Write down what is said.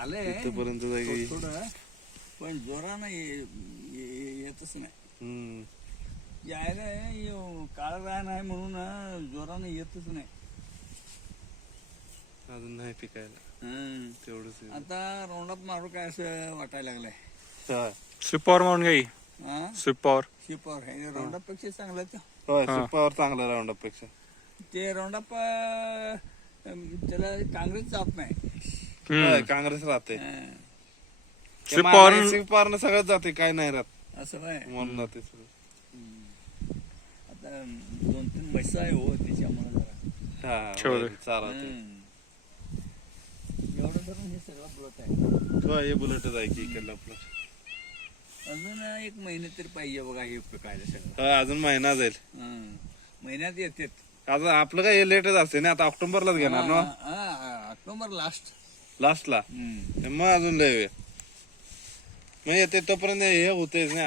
आलंय. इथपर्यंत जागी थोडं थोडं. पण जोरानं ये- ये- येतच नाही. हम्म. यायला हे काळं रान आहे म्हणून जोरानं येतच नाही. अजून नाही पिकायला. हं. तेवढंच आता रोंडात मारू काय असं वाटायला लागलंय? होय सुपॉवर मारून घ्या हा? सुपॉवर शिपावर आहे रोंडापेक्षा चांगला हा. सुपावर चांगला राऊंडपेक्षा ते रोंडाप अं, त्याला काँग्रेस जात नाही. होय काँग्रेस राहते. हं. सुपॉवर सुपारनं सगळं जाते काय नाही राहत. असं काय म्हणून जाते सगळं. आता दोन तीन म्हैस आहे हो त्याच्यामुळे जरा. हा चालवते. एवढं सगळं बोलत आहे. होय हे बुलेटच आहे की इकडलं आपलं. अजून एक महिने तरी पाहिजे बघा हे पिकायला सगळं. होय अजून महिना जाईल. हं. महिन्यात येतात. आता आपलं काय लेटच असते ना आता ऑक्टोबरलाच घेणार ना? ऑक्टोबर लास्ट लास्टला मग अजून लय वेळ मग येते तोपर्यंत हे होतेच नाही.